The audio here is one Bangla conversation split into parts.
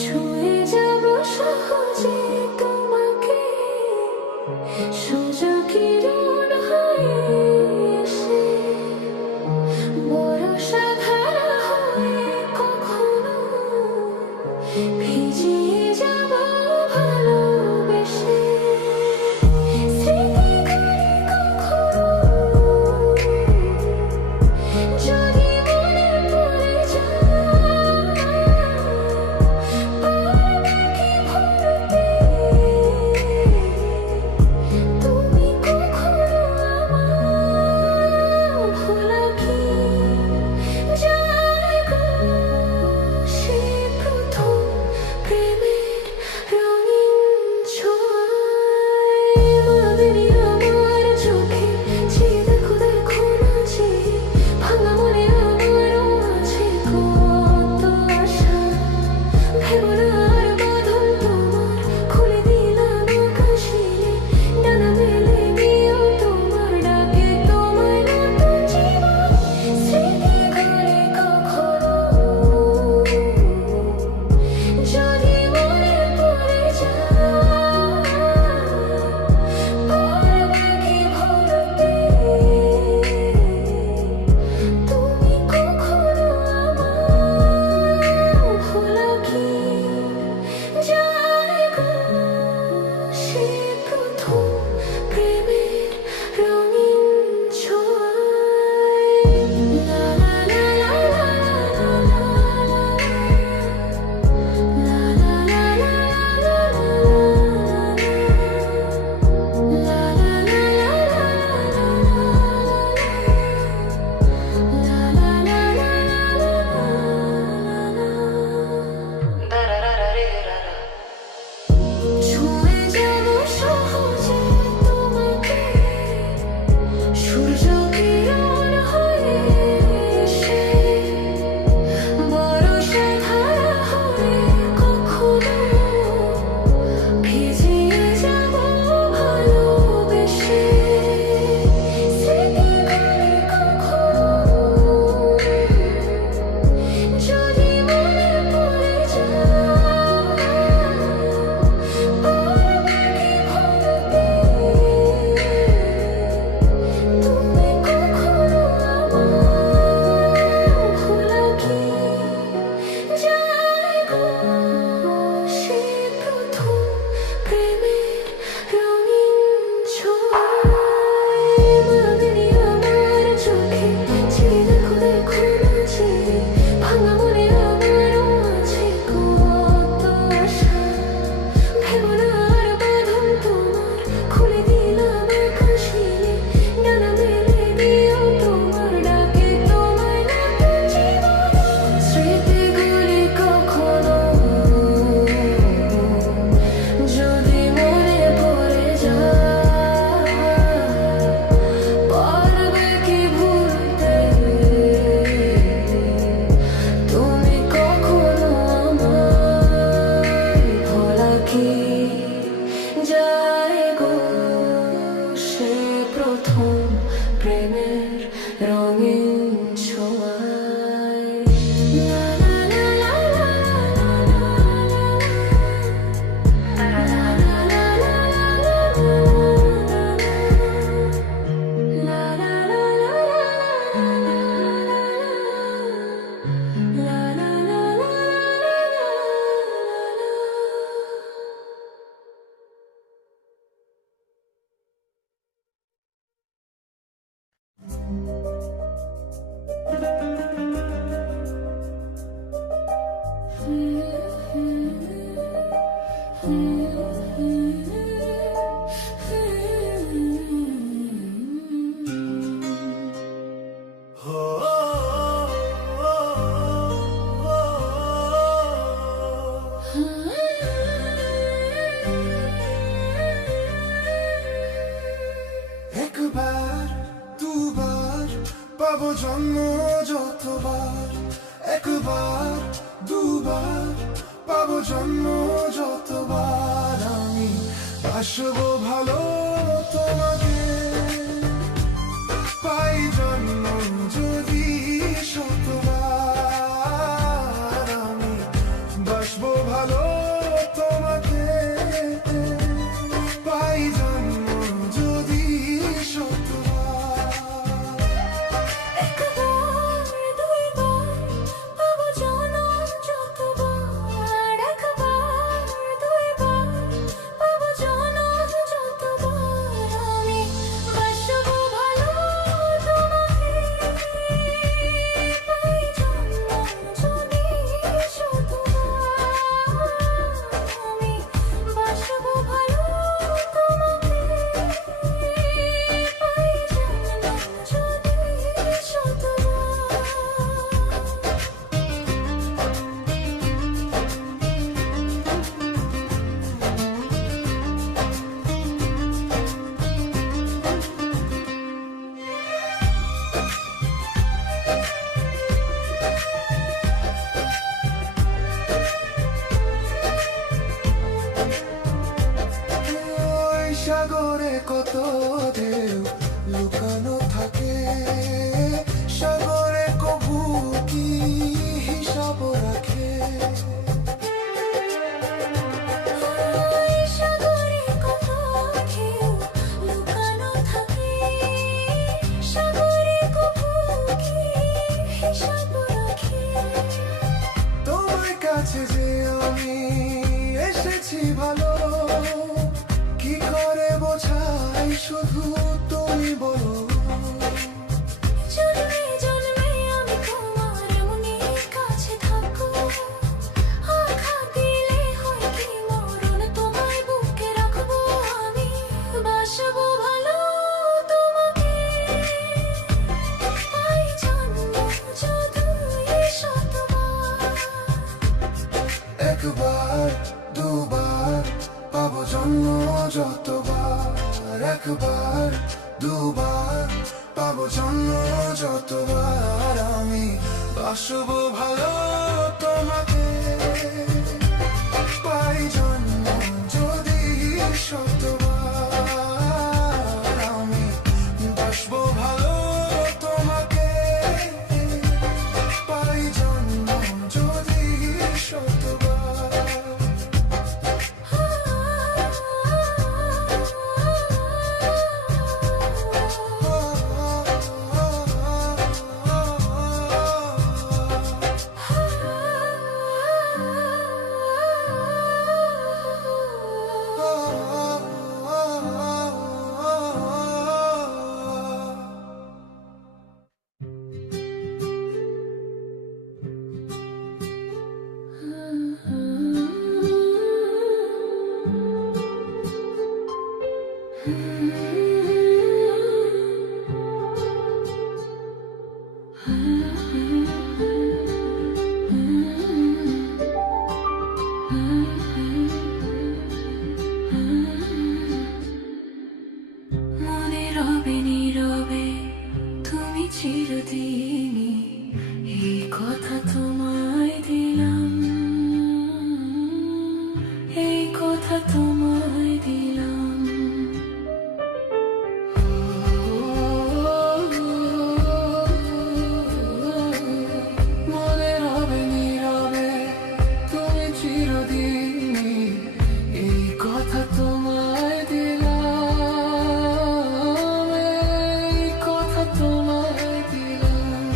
ছুঁয়ে যাব সহজে তোমাকে, সোজা কিরণ হয়ে এসে বরষা ধারা হয়ে কখনো ভিজিয়ে যাব ভালোবেসে। স্মৃতিগুলি কখনো যদি মনে পড়ে যায়, পারবে কি ভুলতে তুমি কখনো আমায়? ভোলা কি যায় গো সে প্রথম প্রেমের রঙিন ছোঁয়ায়? মাদেরই আমার চোখে চেয়ে দেখো দেখো না চেয়ে, ভাঙা মনে আমারও আছে কত আশা। ভেবো না আর বাঁধন তোমার, খুলে দিলাম আকাশে ডানা মেলে দিও তোমার ডাকে তোমায় নতুন জীবন। স্মৃতিগুলি কখনো যদি মনে পড়ে যায়, পারবে কি ভুলতে তুমি কখনো আমায়? ভোলা কি যায় গো সে প্রথম প্রেমের রঙিন ছোঁয়ায়? লা লা লা লা লা লা লা লা লা লা ছুঁয়ে যাব সহজে তোমাকে, সূর্য কিরণ হয়ে এসে বরষা ধারা হয়ে কখনো ভিজিয়ে যাব ভালোবেসে। স্মৃতিগুলি কখনো যদি মনে পড়ে যায়, পারবে কি ভুলতে তুমি কখনো আমায়? ভোলা কি যায় গো সে প্রথম প্রেমের রঙিন ছোঁয়ায়? মাদেরই আমার চোখে চেয়ে দেখো দেখো না চেয়ে, ভাঙা মনে আমারও আছে কত আশা। ভেবো না আর বাঁধন তোমার, খুলে দিলাম আকাশে ডানা মেলে দিও তোমার ডাকে তোমায় নতুন জীবন। স্মৃতিগুলি কখনো যদি মনে পড়ে যায়, পারবে কি ভুলতে তুমি কখনো আমায়? ভোলা কি যায় গো সে প্রথম প্রেমের রঙিন ছোঁয়ায়? লা লা লা লা লা লা লা লা লা লা লা লা লা। পাবো জন্ম যতবার, একবার দুবার পাবো জন্ম যতবার, আমি বাসবো ভালো তোমাকে। পাই জন্ম যদি শতবার, আমি বাসবো ভালো তোমাকে। পাই জন্ম যদি শতবার। একবার দুইবার পাবো জনম যতবার, একবার দুইবার পাবো জনম যতবার, আমি বাসবো ভালো তোমাকে। পাই জন্ম যদি শতবার, আমি বাসবো ভালো তোমাকে। পাই জন্ম যদি শতবার। ওই সাগরে কত ঢেউ লুকানো থাকে, সাগরে কবু কি হিসাব রাখে। ওই সাগরে কত ঢেউ লুকানো থাকে, সাগরে কবু কি হিসাব রাখে। তোমার কাছে যে আমি এসেছি ভালো, কি করে বোঝাই শুধু তুমি বলো। জন্মে জন্মে আমি তোমার এমনি কাছে থাকবো, আঘাত দিলে হয় কি মরণ তোমায় বুকে রাখবো, আমি বাসবো ভালো তোমাকে। পাই জন্ম যদি শতবার, একবার দুবার পাবো জন্ম যতবার, একবার দুবার পাবো জন্ম যতবার, আমি বাসবো ভালো তোমাকে। পাই জন্ম যদি শতবার, আমি বাসবো ভালো তোমাকে। পাই জন্ম যদি শতবার। মনে রবে নীরবে তুমি চিরদিনই, এই কথা তোমায় দিলাম, এই কথা তোমায় দিলাম। মনে রবে নীরবে তুমি চিরদিনই, এই কথা তোমায় দিলাম, এই কথা তোমায় দিলাম।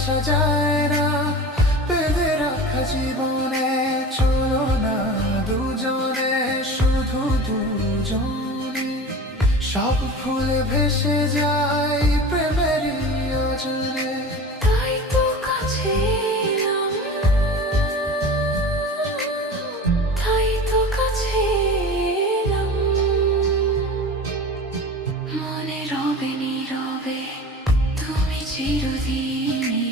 আসা যায় না, বেঁধে রাখা জীবনে চলো না দুজনে, শুধু দুজনে। সব ফুল ভেসে যায় প্রেমেরই অজনে। তাই তো কাছে এলাম, তাই তো কাছে এলাম। মনে রবে নীরবে তুমি চিরদিনই,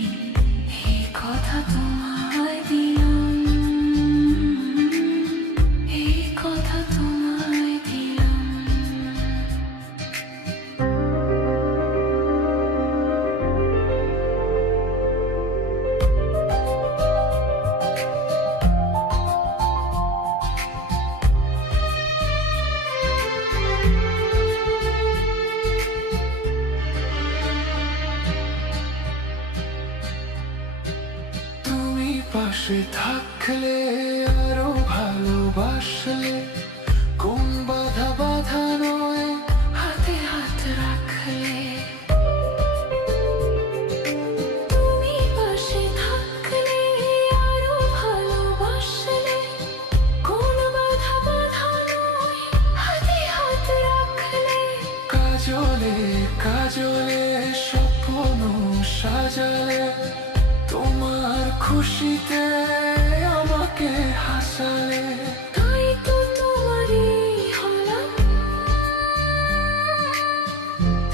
এই কথা তোমায় দিলাম, এই কথা তোমায় দিলাম। তুমি পাশে থাকলে আরো ভালোবাসলে, কোন বাধা বাধা নয় হাতে হাত রাখলে। তুমি পাশে থাকলে আরো ভালোবাসলে, কোন বাধা বাধা নয় হাতে হাত রাখলে। কাজলে কাজলে স্বপ্ন সাজালে, তোমার খুশিতে আমাকে হাসালে। তাই তো তোমারই হলাম,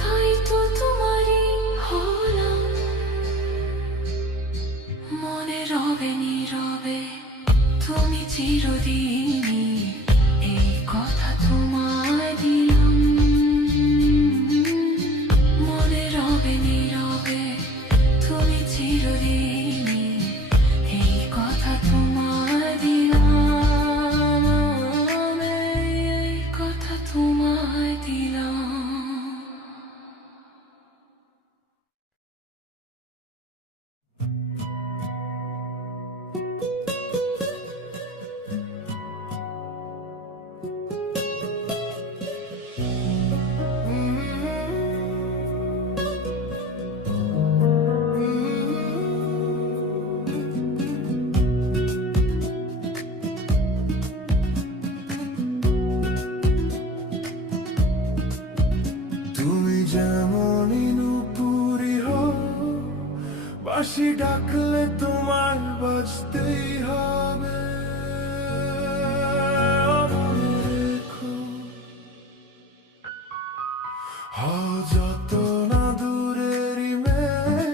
তাই তো তোমারই হলাম। মনে রবে নীরবে তুমি চিরদিনই, এই কথা তোমায় দিলাম। মনে রবে নীরবে তুমি চিরদিনই, এই কথা তোমায় দিলাম, এই কথা তোমায় দিলাম। তুমি যেমনই নুপুরি হো, বাঁশি ডাকলে তোমার বাজতেই হবে। মনে রেখো, হও যত না দূরেরই মেয়ে,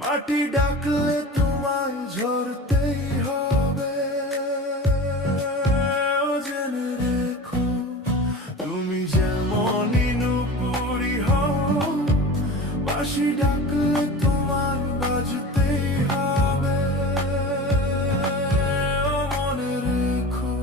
মাটি ডাকলে তোমায় ঝরতেই হবে। ও জেনে রেখো, তুমি যেমনই নুপুরি হও, বাঁশি ডাকলে তোমার বাজতেই হবে। ও মনে রেখো।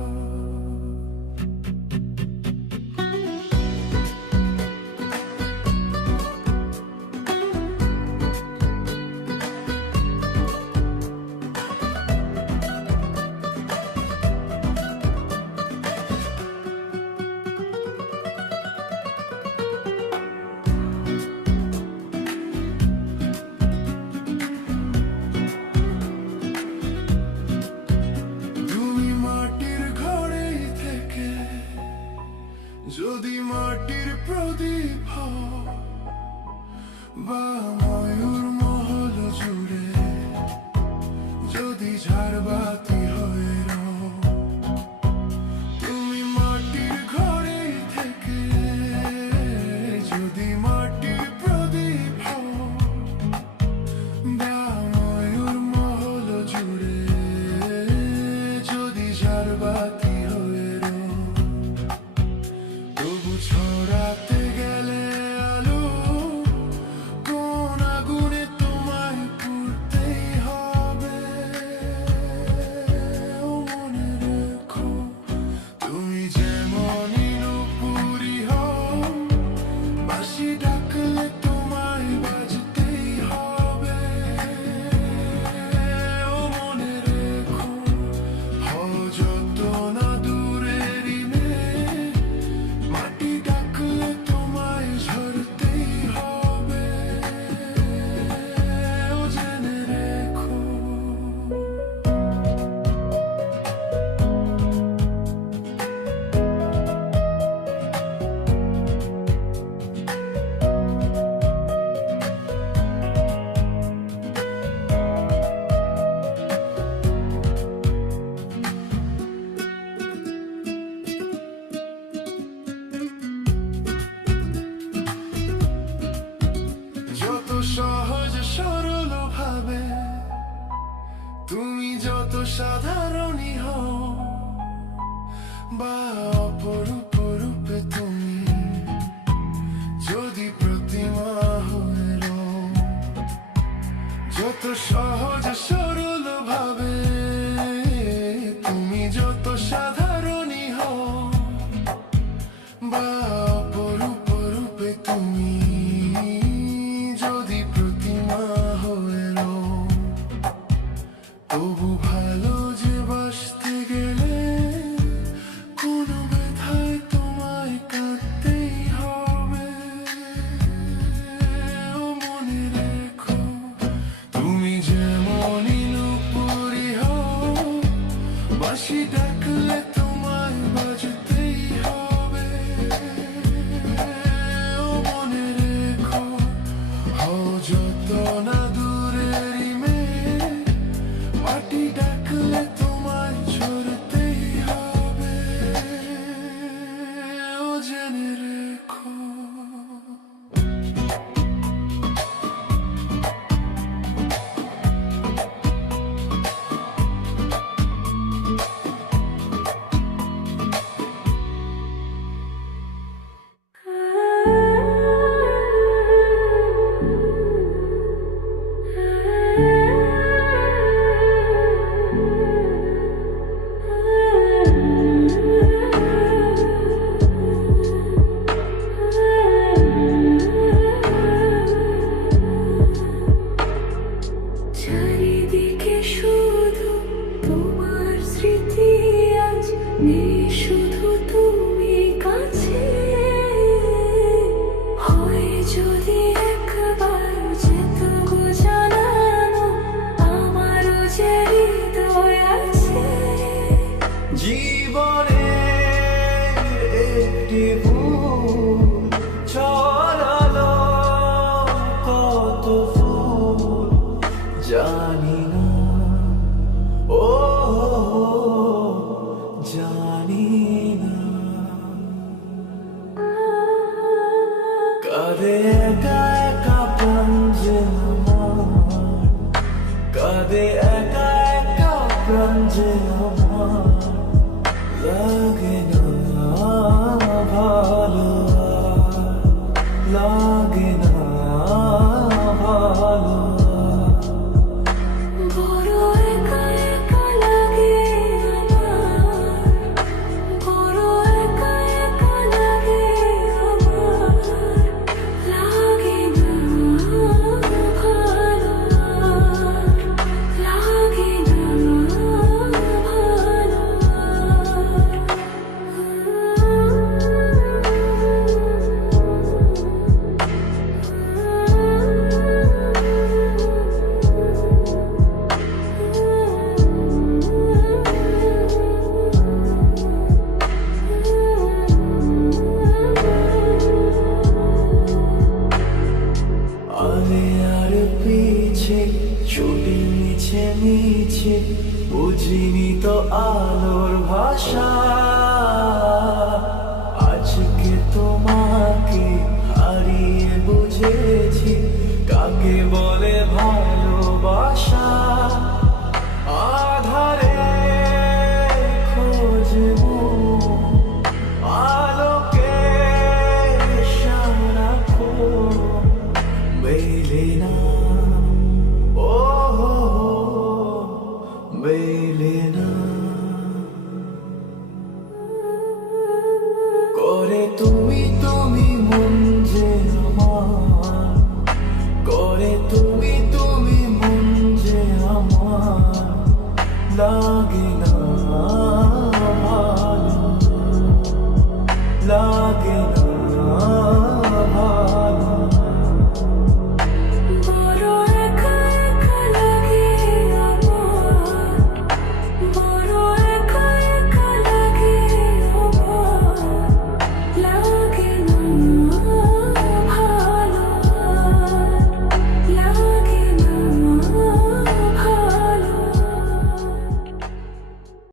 সাধারণই হও বা অপরূপ রূপে তুমি যদি প্রতিমা হয়ে রও, যত সহজ সরল ভাবে তুমি যত সাধারণই হও বা অপরূপ রূপে তুমি যদি প্রতিমা হয়ে রও, তবু ভালো যে বাসতে গেলে কোনো ব্যথায় তোমায় কাঁদতেই হবে। ও মনে রেখো তুমি যেমনই নুপুরি হও, বাঁশি ডাকলে তোমায় বাজতেই হবে। ও মনে রেখো হও যত না দূরেরই মেয়ে, মাটি ডাকলে তোমায় ঝরতেই হবে। ও জেনে রেখো। চারিদিকে শুধু তোমার স্মৃতি আজ নেই, শুধু তুমি কাছে। হয় যদি একবার যেতগো জানানো, আমারও যে হৃদয় আছে। জীবনে একটি ভুল ছড়ালো কত ফুল জানি না, ও জানি না। কাঁদে একা একা প্রাণ যে আমার, কাঁদে একা একা প্রাণ যে আমার, লাগে না ভালো আর, লাগে না ভালো। বড় একা একা লাগে আমার, বড় একা একা লাগে আমার, লাগে না ভালো, লাগে না আলে আর পিছে ছুটি মিছে মিছে, বুঝিনি তো আলোর ভাষা। আজকে তোমাকে হারিয়ে বুঝেছি কাকে বলে